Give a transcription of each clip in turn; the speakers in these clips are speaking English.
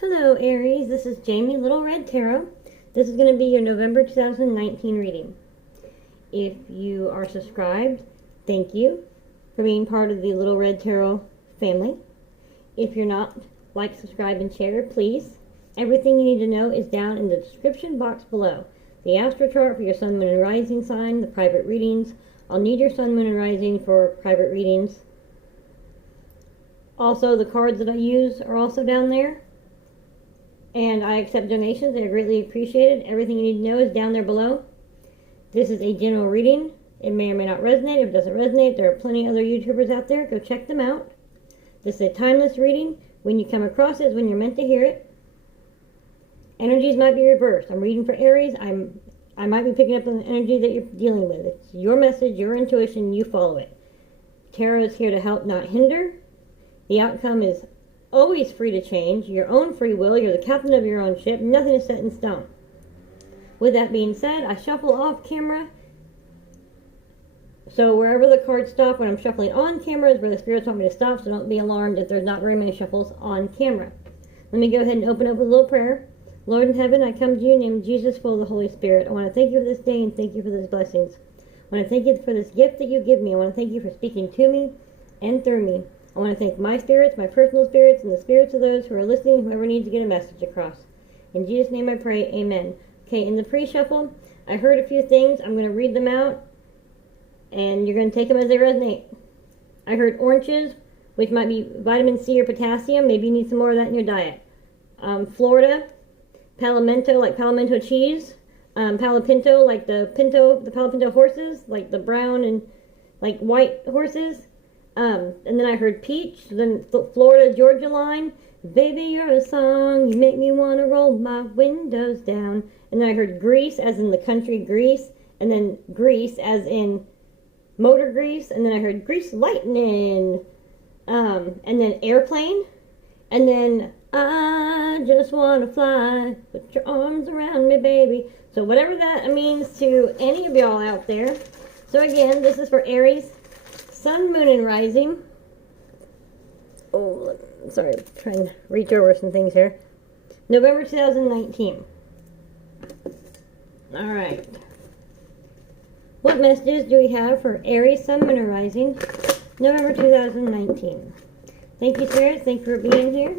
Hello Aries, this is Jamie Little Red Tarot. This is going to be your November 2019 reading. If you are subscribed, thank you for being part of the Little Red Tarot family. If you're not, like, subscribe, and share, please. Everything you need to know is down in the description box below. The astro chart for your sun, moon, and rising sign, the private readings. I'll need your sun, moon, and rising for private readings. Also, the cards that I use are also down there. And I accept donations. They are greatly appreciated. Everything you need to know is down there below. This is a general reading. It may or may not resonate. If it doesn't resonate, there are plenty of other YouTubers out there. Go check them out. This is a timeless reading. When you come across it is when you're meant to hear it. Energies might be reversed. I'm reading for Aries. I might be picking up on the energy that you're dealing with. It's your message, your intuition. You follow it. Tarot is here to help, not hinder. The outcome is always free to change. Your own free will. You're the captain of your own ship. Nothing is set in stone. With that being said, I shuffle off camera. So wherever the cards stop when I'm shuffling on camera is where the spirits want me to stop. So don't be alarmed if there's not very many shuffles on camera. Let me go ahead and open up with a little prayer. Lord in heaven, I come to you in the name of Jesus, full of the Holy Spirit. I want to thank you for this day and thank you for these blessings. I want to thank you for this gift that you give me. I want to thank you for speaking to me and through me. I want to thank my spirits, my personal spirits, and the spirits of those who are listening, whoever needs to get a message across. In Jesus' name I pray, amen. Okay, in the pre-shuffle, I heard a few things. I'm going to read them out, and you're going to take them as they resonate. I heard oranges, which might be vitamin C or potassium. Maybe you need some more of that in your diet. Florida, palomento, like palomento cheese. Palapinto, like the palapinto horses, like the brown and like white horses. And then I heard peach, then Florida, Georgia line. Baby, you're a song, you make me want to roll my windows down. And then I heard grease, as in the country Grease, and then grease, as in motor grease. And then I heard grease lightning, and then airplane. And then I just want to fly, put your arms around me, baby. So whatever that means to any of y'all out there. So again, this is for Aries, sun, moon, and rising. Oh, sorry, I'm trying to reach over some things here. November 2019. Alright. What messages do we have for Aries, sun, moon, and rising, November 2019? Thank you, Spirit. Thank you for being here.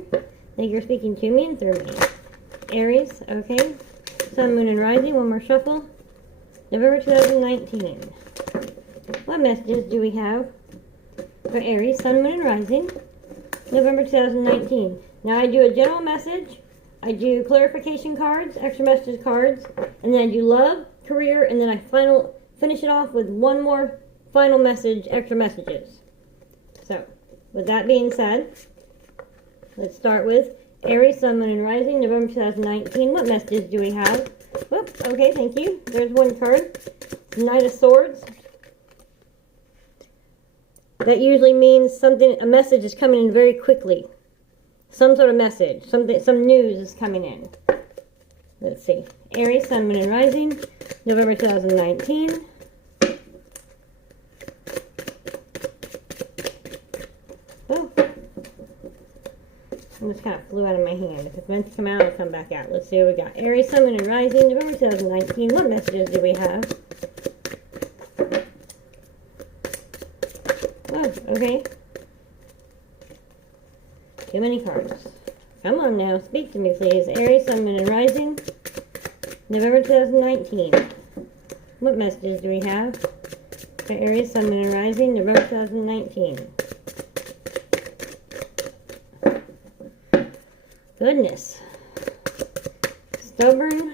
Thank you for speaking to me and through me. Aries, okay. Sun, moon, and rising. One more shuffle. November 2019. What messages do we have for Aries, sun, moon, and rising, November 2019? Now I do a general message, I do clarification cards, extra messages cards, and then I do love, career, and then I finish it off with one more final message, extra messages. So, with that being said, let's start with Aries, sun, moon, and rising, November 2019. What messages do we have? Whoop, okay, thank you. There's one card. Knight of Swords. That usually means something, a message is coming in very quickly. Some sort of message, some news is coming in. Let's see. Aries, sun, moon, and rising, November 2019. Oh. It just kind of flew out of my hand. If it's meant to come out, it'll come back out. Let's see what we got. Aries, sun, moon, and rising, November 2019. What messages do we have? Oh, okay. Too many cards. Come on now, speak to me please. Aries, sun, moon, and rising, November 2019. What messages do we have for Aries, sun, moon, and rising, November 2019? Goodness. Stubborn.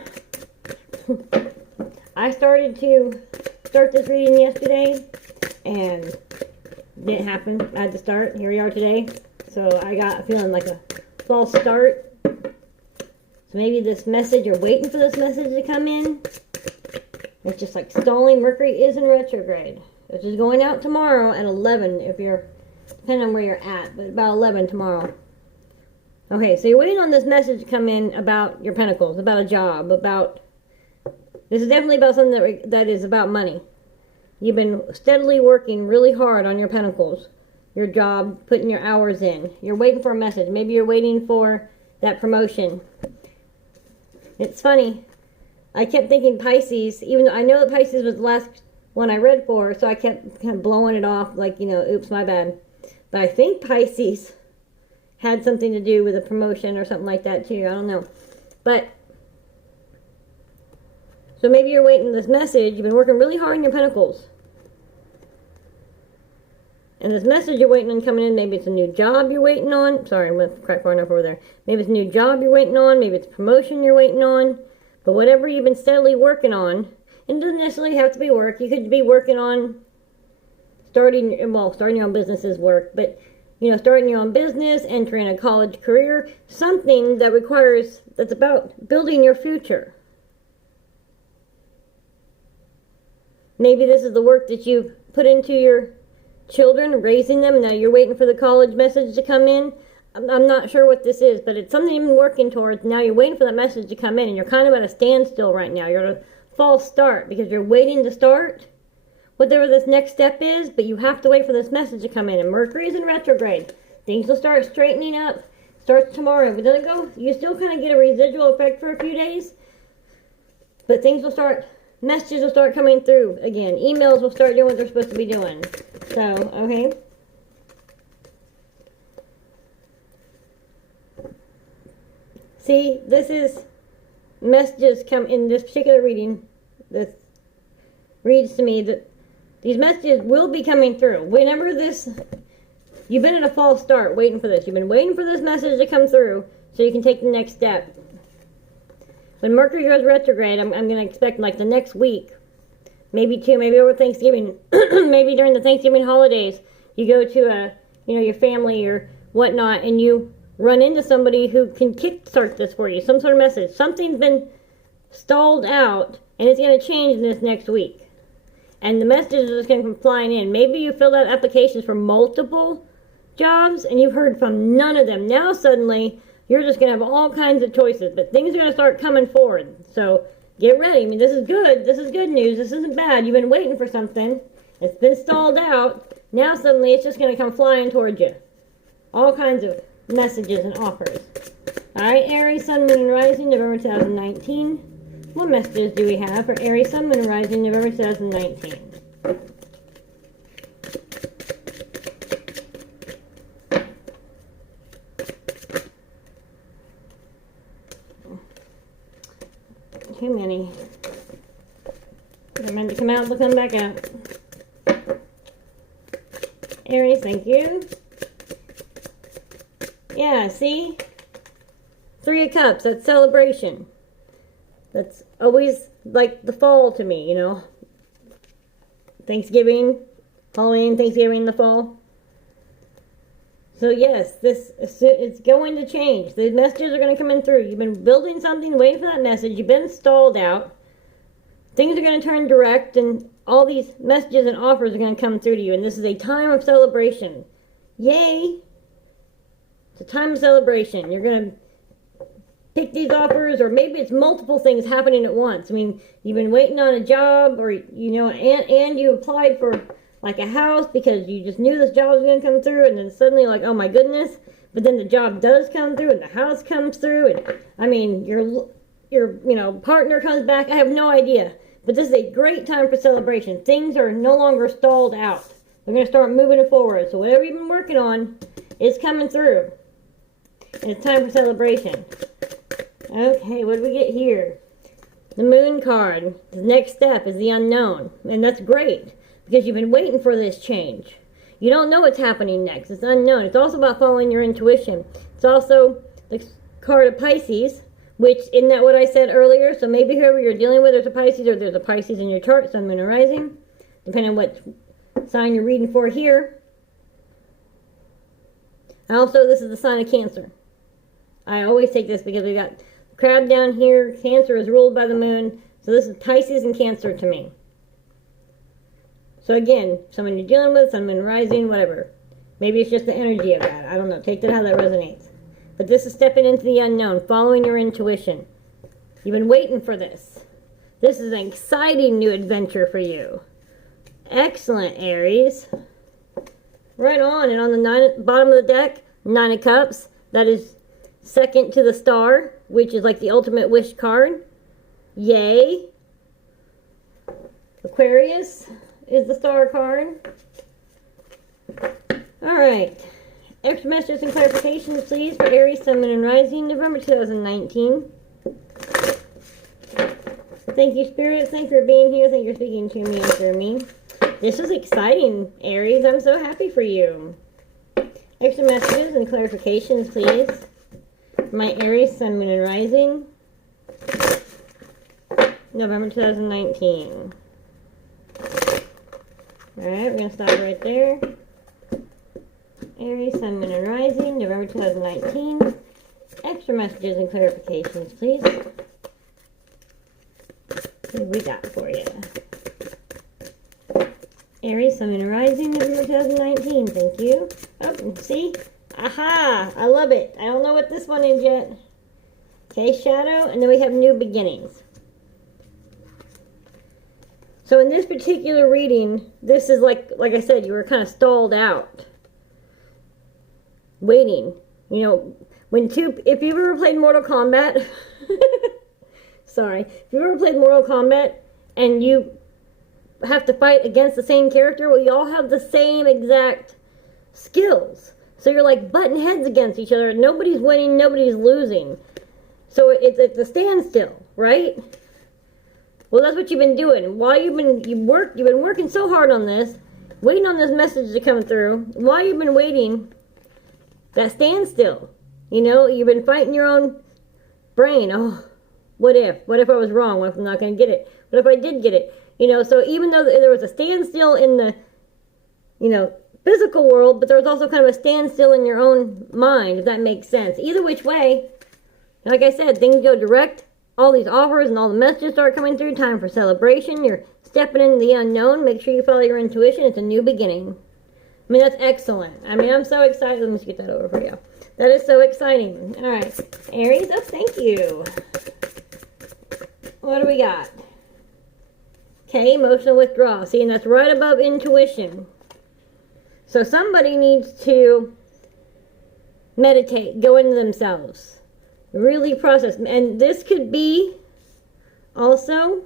I started this reading yesterday, and didn't happen. I had to start. Here we are today. So I got feeling like a false start. So maybe this message, you're waiting for this message to come in. It's just like stalling. Mercury is in retrograde. This is going out tomorrow at 11 if you're, depending on where you're at, but about 11 tomorrow. Okay, so you're waiting on this message to come in about your pentacles, about a job, about, this is definitely about something that is about money. You've been steadily working really hard on your pentacles, your job, putting your hours in. You're waiting for a message. Maybe you're waiting for that promotion. It's funny. I kept thinking Pisces, even though I know that Pisces was the last one I read for, so I kept kind of blowing it off like, you know, oops, my bad. But I think Pisces had something to do with a promotion or something like that too. I don't know. But, so maybe you're waiting this message. You've been working really hard in your pentacles. And this message you're waiting on coming in, maybe it's a new job you're waiting on. Sorry, I went quite far enough over there. Maybe it's a new job you're waiting on. Maybe it's a promotion you're waiting on. But whatever you've been steadily working on, and it doesn't necessarily have to be work. You could be working on starting your own business is work. But, you know, starting your own business, entering a college career, something that requires, that's about building your future. Maybe this is the work that you've put into your children, raising them, and now you're waiting for the college message to come in. I'm not sure what this is, but it's something you've been working towards. Now you're waiting for that message to come in, and you're kind of at a standstill right now. You're at a false start because you're waiting to start whatever this next step is, but you have to wait for this message to come in. And Mercury's in retrograde. Things will start straightening up. Starts tomorrow. But doesn't go. You still kind of get a residual effect for a few days, but things will start. Messages will start coming through again. Emails will start doing what they're supposed to be doing. So, okay. See, this is messages come in this particular reading. This reads to me that these messages will be coming through. Whenever this, you've been at a false start waiting for this. You've been waiting for this message to come through so you can take the next step. When Mercury goes retrograde, I'm going to expect like the next week, maybe two, maybe over Thanksgiving, maybe during the Thanksgiving holidays, you go to your family or whatnot, and you run into somebody who can kickstart this for you, some sort of message. Something's been stalled out, and it's going to change in this next week. And the messages are just going to come flying in. Maybe you filled out applications for multiple jobs, and you've heard from none of them. Now suddenly, you're just going to have all kinds of choices, but things are going to start coming forward. So get ready. I mean, this is good. This is good news. This isn't bad. You've been waiting for something. It's been stalled out. Now suddenly it's just going to come flying towards you. All kinds of messages and offers. Alright, Aries, Sun, Moon, and Rising, November 2019. What messages do we have for Aries, Sun, Moon, and Rising, November 2019? Too many. They're meant to come out, they'll come back out. Aries, thank you. Yeah, see? 3 of Cups, that's celebration. That's always like the fall to me, you know. Thanksgiving, Halloween, Thanksgiving, the fall. So yes, it's going to change. The messages are going to come in through. You've been building something, waiting for that message. You've been stalled out. Things are going to turn direct, and all these messages and offers are going to come through to you. And this is a time of celebration. Yay! It's a time of celebration. You're going to pick these offers, or maybe it's multiple things happening at once. I mean, you've been waiting on a job, or, you know, and you applied for like a house because you just knew this job was going to come through, and then suddenly like, oh my goodness, but then the job does come through and the house comes through, and I mean your partner comes back. I have no idea, but this is a great time for celebration. Things are no longer stalled out. They're going to start moving it forward. So whatever you've been working on is coming through, and it's time for celebration. Okay, what do we get here? The Moon card. The next step is the unknown, and that's great, because you've been waiting for this change. You don't know what's happening next. It's unknown. It's also about following your intuition. It's also the card of Pisces, which, isn't that what I said earlier? So maybe whoever you're dealing with, there's a Pisces, or there's a Pisces in your chart, Sun, Moon, and Rising, depending on what sign you're reading for here. Also, this is the sign of Cancer. I always take this because we got crab down here. Cancer is ruled by the moon. So this is Pisces and Cancer to me. So again, someone you're dealing with, Sun, Moon, Rising, whatever. Maybe it's just the energy of that. I don't know. Take that how that resonates. But this is stepping into the unknown, following your intuition. You've been waiting for this. This is an exciting new adventure for you. Excellent, Aries. Right on. And on the bottom of the deck, 9 of Cups. That is second to the star, which is like the ultimate wish card. Yay. Aquarius is the star card. Alright. Extra messages and clarifications, please, for Aries, Sun, Moon, and Rising, November 2019. Thank you, Spirit. Thank you for being here. Thank you for speaking to me and through me. This is exciting, Aries. I'm so happy for you. Extra messages and clarifications, please. For my Aries, Sun, Moon, and Rising, November 2019. Alright, we're going to stop right there. Aries, Sun, Moon, and Rising, November 2019. Extra messages and clarifications, please. What have we got for you? Aries, Sun, Moon, and Rising, November 2019. Thank you. Oh, see? Aha! I love it. I don't know what this one is yet. Okay, Shadow, and then we have New Beginnings. So in this particular reading, this is like I said, you were kind of stalled out. Waiting. You know, if you've ever played Mortal Kombat, sorry, if you've ever played Mortal Kombat and you have to fight against the same character, well, you all have the same exact skills. So you're like butting heads against each other. Nobody's winning, nobody's losing. So it's a standstill, right? Well, that's what you've been doing. While you've been working so hard on this, waiting on this message to come through. While you've been waiting, that standstill. You know, you've been fighting your own brain. Oh, what if? What if I was wrong? What if I'm not going to get it? What if I did get it? You know, so even though there was a standstill in the, you know, physical world, but there was also kind of a standstill in your own mind, if that makes sense. Either which way, like I said, things go direct. All these offers and all the messages start coming through. Time for celebration. You're stepping into the unknown. Make sure you follow your intuition. It's a new beginning. I mean, that's excellent. I mean, I'm so excited. Let me just get that over for you. That is so exciting. All right. Aries, oh, thank you. What do we got? Okay, emotional withdrawal. See, and that's right above intuition. So somebody needs to meditate, go into themselves. Really process. And this could be also,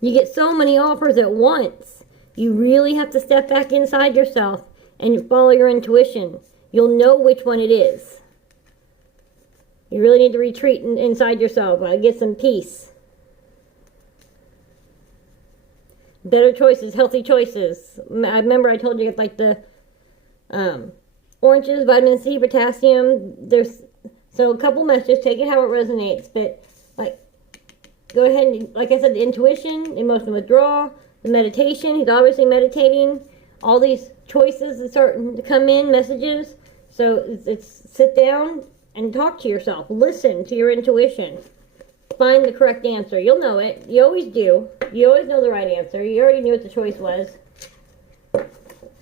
you get so many offers at once. You really have to step back inside yourself and follow your intuition. You'll know which one it is. You really need to retreat inside yourself. Get some peace. Better choices, healthy choices. I remember I told you it's like the oranges, vitamin C, potassium. So a couple messages, take it how it resonates, but like go ahead and, like I said, the intuition, emotional withdrawal, the meditation. He's obviously meditating. All these choices are starting to come in, messages. So it's sit down and talk to yourself. Listen to your intuition. Find the correct answer. You'll know it. You always do. You always know the right answer. You already knew what the choice was.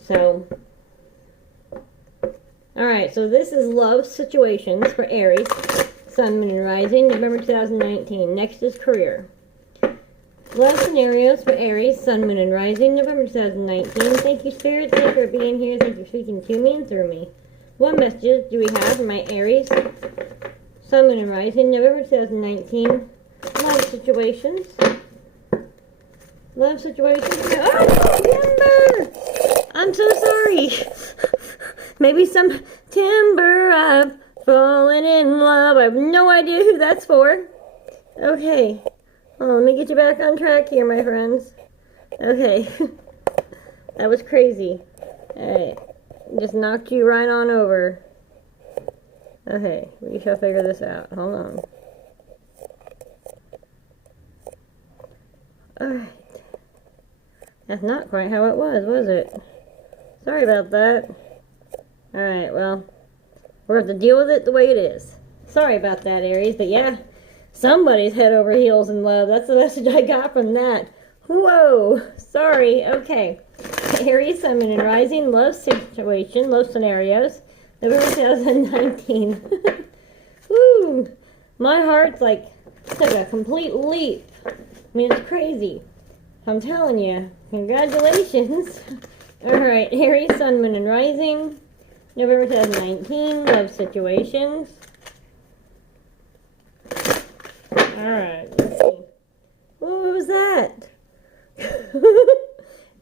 So, alright, so this is love situations for Aries, Sun, Moon, and Rising, November 2019. Next is career. Love scenarios for Aries, Sun, Moon, and Rising, November 2019. Thank you, Spirit. Thank you for being here. Thank you for speaking to me and through me. What messages do we have for my Aries, Sun, Moon, and Rising, November 2019? Love situations. Love situations. Oh, timber! I'm so sorry. Maybe some timber. I've fallen in love. I have no idea who that's for. Okay. Oh, let me get you back on track here, my friends. Okay. That was crazy. Alright. Just knocked you right on over. Okay, we shall figure this out. Hold on. Alright. That's not quite how it was it? Sorry about that. Alright, well, we're going to have to deal with it the way it is. Sorry about that, Aries, but yeah, somebody's head over heels in love. That's the message I got from that. Whoa, sorry. Okay. Aries, Sun, Moon, and Rising, love situation, love scenarios, November 2019. Woo! My heart's like took a complete leap. I mean, it's crazy. I'm telling you. Congratulations. Alright, Aries, Sun, Moon, and Rising, November 2019, love situations. Alright, let's see. What was that?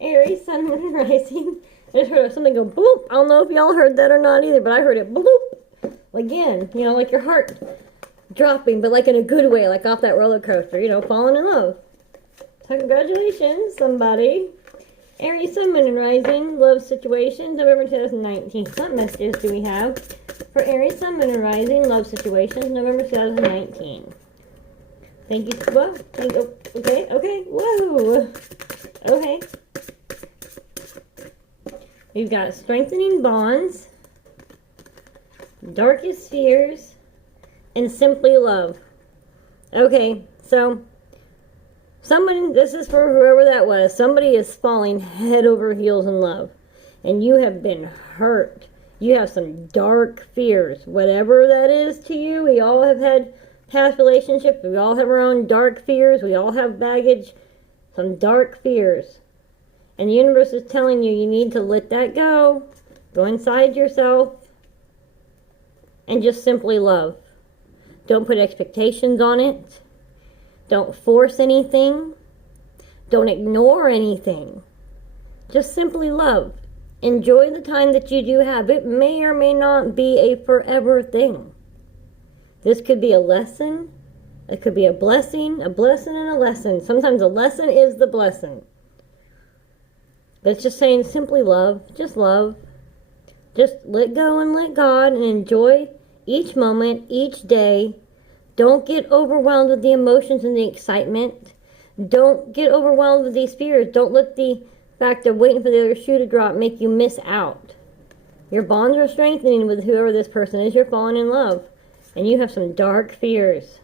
Aries, Sun, Moon, and Rising. I just heard something go bloop. I don't know if y'all heard that or not either, but I heard it bloop. Again, you know, like your heart dropping, but like in a good way, like off that roller coaster, you know, falling in love. So congratulations, somebody. Aries, Sun, Moon, and Rising, love situations, November 2019. What messages do we have for Aries, Sun, Moon, and Rising, love situations, November 2019? Thank you. Whoa. Okay. Whoa. Okay. We've got strengthening bonds, darkest fears, and simply love. Okay, so someone, this is for whoever that was, somebody is falling head over heels in love, and you have been hurt. You have some dark fears, whatever that is to you. We all have had past relationships. We all have our own dark fears. We all have baggage, some dark fears. And the universe is telling you need to let that go. Go inside yourself and just simply love. Don't put expectations on it. Don't force anything. Don't ignore anything. Just simply love. Enjoy the time that you do have. It may or may not be a forever thing. This could be a lesson. It could be a blessing and a lesson. Sometimes a lesson is the blessing. But it's just saying simply love. Just love. Just let go and let God and enjoy each moment, each day. Don't get overwhelmed with the emotions and the excitement. Don't get overwhelmed with these fears. Don't let the fact of waiting for the other shoe to drop make you miss out. Your bonds are strengthening with whoever this person is. You're falling in love. And you have some dark fears.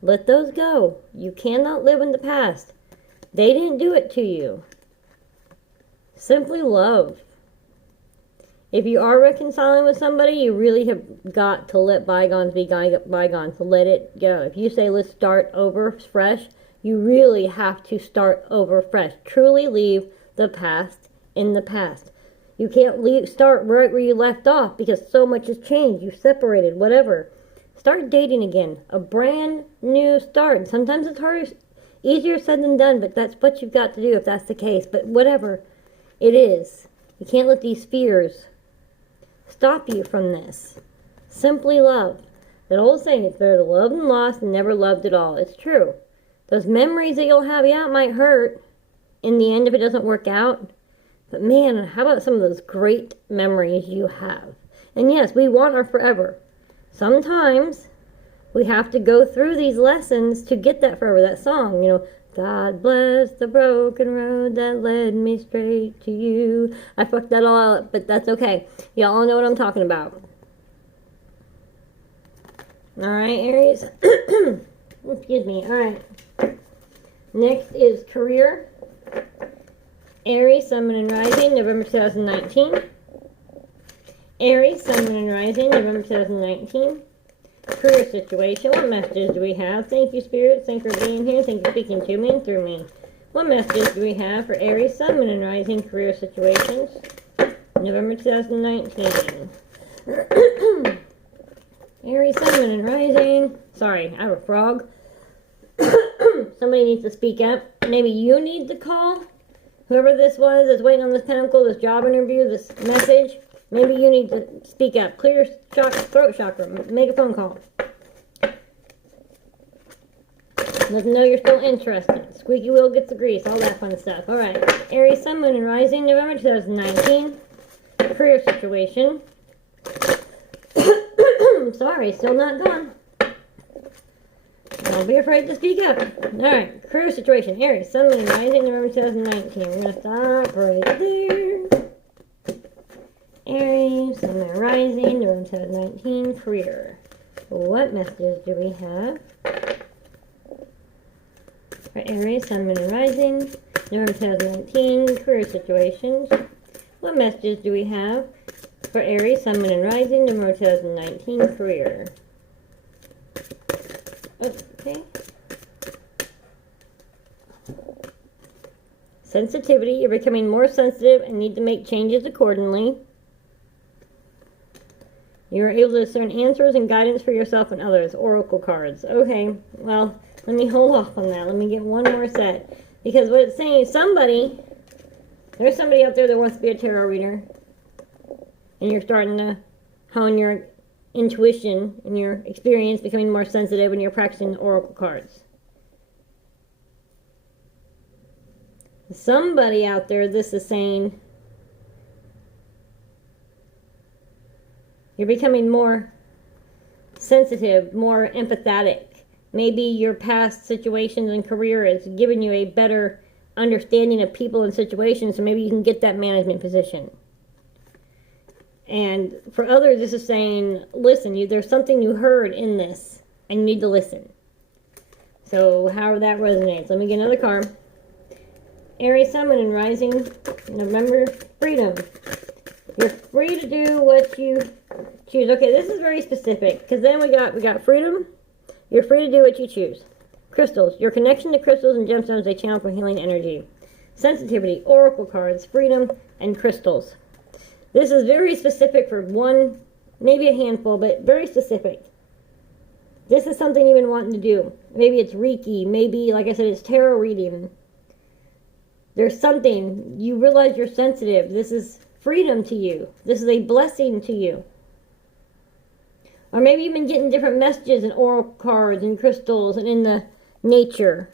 Let those go. You cannot live in the past. They didn't do it to you. Simply love. If you are reconciling with somebody, you really have got to let bygones be bygones. Let it go. If you say, let's start over fresh, you really have to start over fresh. Truly leave the past in the past. You can't start right where you left off because so much has changed. You separated, whatever. Start dating again. A brand new start. Sometimes it's harder, easier said than done, but that's what you've got to do if that's the case. But whatever it is, you can't let these fears stop you from this. Simply love. That old saying, it's better to love than lost and never loved at all. It's true. Those memories that you'll have, yeah, it might hurt in the end if it doesn't work out. But man, how about some of those great memories you have? And yes, we want our forever. Sometimes we have to go through these lessons to get that forever. That song, you know, God bless the broken road that led me straight to you. I fucked that all up, but that's okay. Y'all know what I'm talking about. Alright, Aries. Excuse me. Alright. Next is career. Aries, Sun, Moon, and Rising, November 2019. Aries, Sun, Moon, and Rising, November 2019. Career situation. What messages do we have? Thank you, Spirit. Thank you for being here. Thank you for speaking to me and through me. What messages do we have for Aries, Sun, Moon, and Rising career situations? November 2019. Aries, Sun, Moon, and Rising. Sorry, I have a frog. Somebody needs to speak up. Maybe you need to call. Whoever this was that's waiting on this pentacle, this job interview, this message. Maybe you need to speak up. Clear your throat chakra. Make a phone call. Let them know you're still interested. Squeaky wheel gets the grease. All that fun stuff. Alright. Aries, Sun, Moon, and Rising, November 2019. Career situation. Sorry, still not gone. Don't be afraid to speak up. Alright. Career situation. Aries, Sun, Moon, and Rising, November 2019. We're going to stop right there. Aries, Sun, Moon, and Rising, November 2019, career. What messages do we have for Aries, Sun, Moon, and Rising, November 2019, career situations? What messages do we have for Aries, Sun, Moon, and Rising, November 2019, career? Okay. Sensitivity. You're becoming more sensitive and need to make changes accordingly. You're able to discern answers and guidance for yourself and others. Oracle cards. Okay, well, let me hold off on that. Let me get one more set. Because what it's saying is there's somebody out there that wants to be a tarot reader. And you're starting to hone your intuition and your experience, becoming more sensitive, and you're practicing oracle cards. Somebody out there, this is saying you're becoming more sensitive, more empathetic. Maybe your past situations and career is giving you a better understanding of people and situations, so maybe you can get that management position. And for others, this is saying, listen, there's something you heard in this, and you need to listen. So however that resonates. Let me get another card. Aries, Sun, Moon, and Rising, November, freedom. You're free to do what you choose. Okay, this is very specific, because then we got freedom. You're free to do what you choose. Crystals. Your connection to crystals and gemstones, they channel for healing energy. Sensitivity, oracle cards, freedom, and crystals. This is very specific for one, maybe a handful, but very specific. This is something you've been wanting to do. Maybe it's Reiki. Maybe, like I said, it's tarot reading. There's something. You realize you're sensitive. This is freedom to you. This is a blessing to you. Or maybe you've been getting different messages in oracle cards and crystals and in the nature.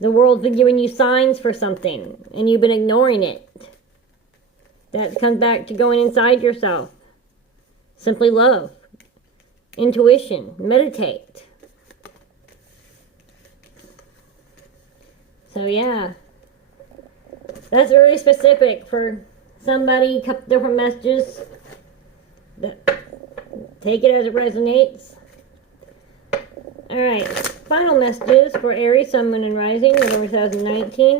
The world's been giving you signs for something, and you've been ignoring it. That comes back to going inside yourself. Simply love. Intuition. Meditate. So yeah. That's very specific for somebody. A couple different messages. Take it as it resonates. Alright. Final messages for Aries, Sun, Moon, and Rising, November 2019.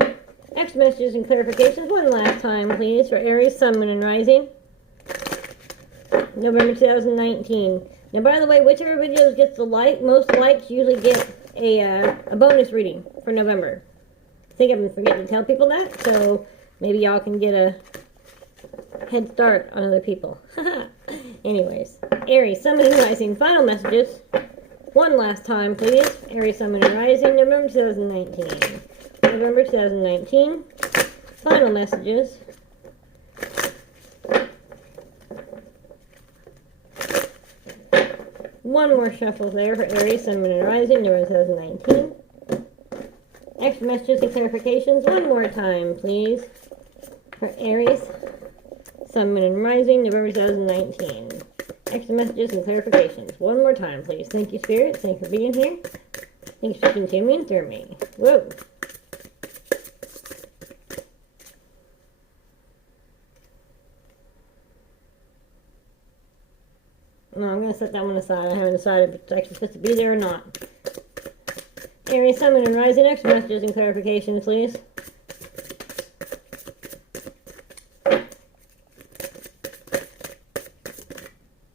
Extra messages and clarifications one last time, please, for Aries, Sun, Moon, and Rising, November 2019. Now, by the way, whichever videos gets the most likes usually get a bonus reading for November. I think I've been forgetting to tell people that, so maybe y'all can get a head start on other people. Anyways, Aries, Sun, Moon, and Rising, final messages. One last time, please. Aries, Sun, Moon, and Rising, November 2019. November 2019. Final messages. One more shuffle there for Aries, Sun, Moon, and Rising, November 2019. Extra messages and clarifications one more time, please. For Aries, Sun, Moon, and Rising, November 2019. Extra messages and clarifications one more time, please. Thank you, Spirit. Thank you for being here. Thanks for continuing through me. Whoa. No, I'm going to set that one aside. I haven't decided if it's actually supposed to be there or not. Aries, Sun, Moon, and Rising, extra messages and clarifications, please.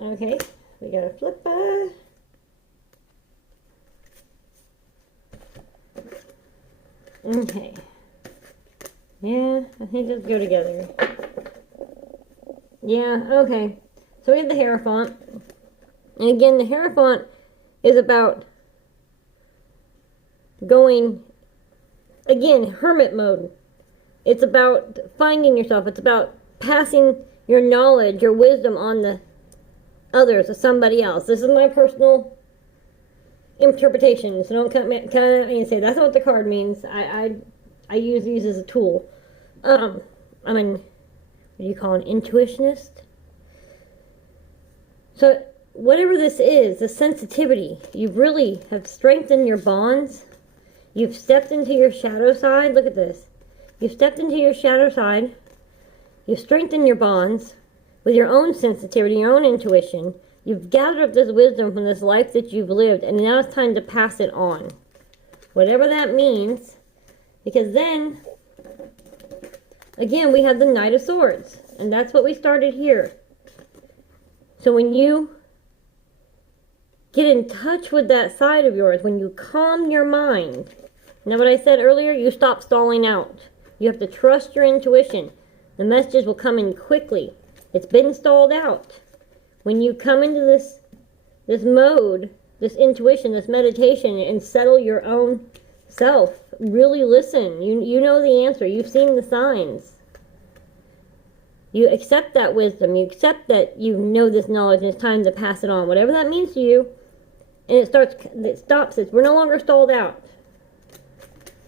Okay, we got a flipper. Okay. Yeah, I think those go together. Yeah, okay. So we have the Hierophant. And again, the Hierophant is about going, again, hermit mode. It's about finding yourself. It's about passing your knowledge, your wisdom on to others, to somebody else. This is my personal interpretation, so don't come at me and say that's not what the card means. I use these as a tool. I'm what do you call an intuitionist? So whatever this is, the sensitivity, you really have strengthened your bonds. You've stepped into your shadow side. Look at this. You've stepped into your shadow side. You've strengthened your bonds with your own sensitivity, your own intuition. You've gathered up this wisdom from this life that you've lived, and now it's time to pass it on. Whatever that means, because then, again, we have the Knight of Swords, and that's what we started here. So when you get in touch with that side of yours, when you calm your mind, now what I said earlier, you stop stalling out. You have to trust your intuition. The messages will come in quickly. It's been stalled out. when you come into this mode, this intuition, this meditation, and settle your own self, really listen. You know the answer. You've seen the signs. You accept that wisdom. You accept that you know this knowledge and it's time to pass it on. Whatever that means to you. And it stops it. We're no longer stalled out.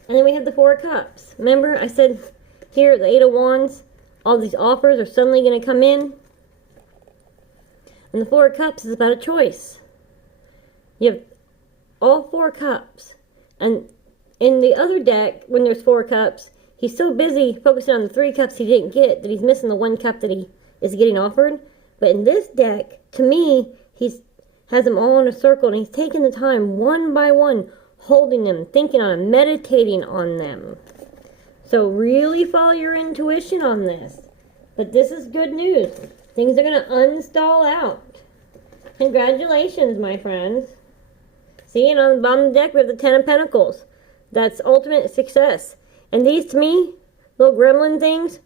And then we have the Four of Cups. Remember, I said here, the Eight of Wands, all these offers are suddenly going to come in. And the Four of Cups is about a choice. You have all Four Cups. And in the other deck, when there's Four Cups, he's so busy focusing on the 3 cups he didn't get that he's missing the 1 cup that he is getting offered. But in this deck, to me, he's has them all in a circle, and he's taking the time one by one, holding them, thinking on them, meditating on them. So really follow your intuition on this. But this is good news. Things are going to unstall out. Congratulations, my friends. See, and on the bottom of the deck, we have the 10 of Pentacles. That's ultimate success. And these, to me, little gremlin things,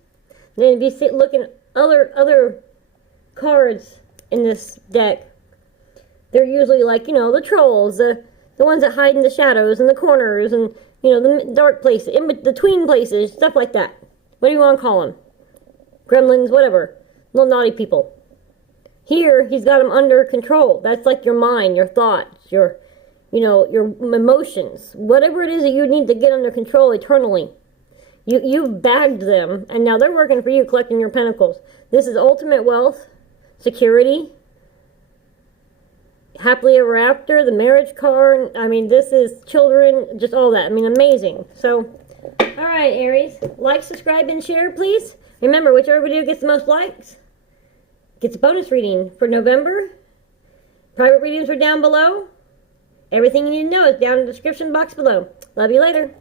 then if you look at other cards in this deck, they're usually like, the trolls, the ones that hide in the shadows and the corners and, the dark places, in between places, stuff like that. What do you want to call them? Gremlins, whatever. Little naughty people. Here, he's got them under control. That's like your mind, your thoughts, your emotions. Whatever it is that you need to get under control eternally. You've bagged them, and now they're working for you, collecting your pentacles. This is ultimate wealth, security, happily ever after, the marriage card. I mean, this is children, just all that. I mean, amazing. So, all right, Aries. Like, subscribe, and share, please. Remember, whichever video gets the most likes gets a bonus reading for November. Private readings are down below. Everything you need to know is down in the description box below. Love you later.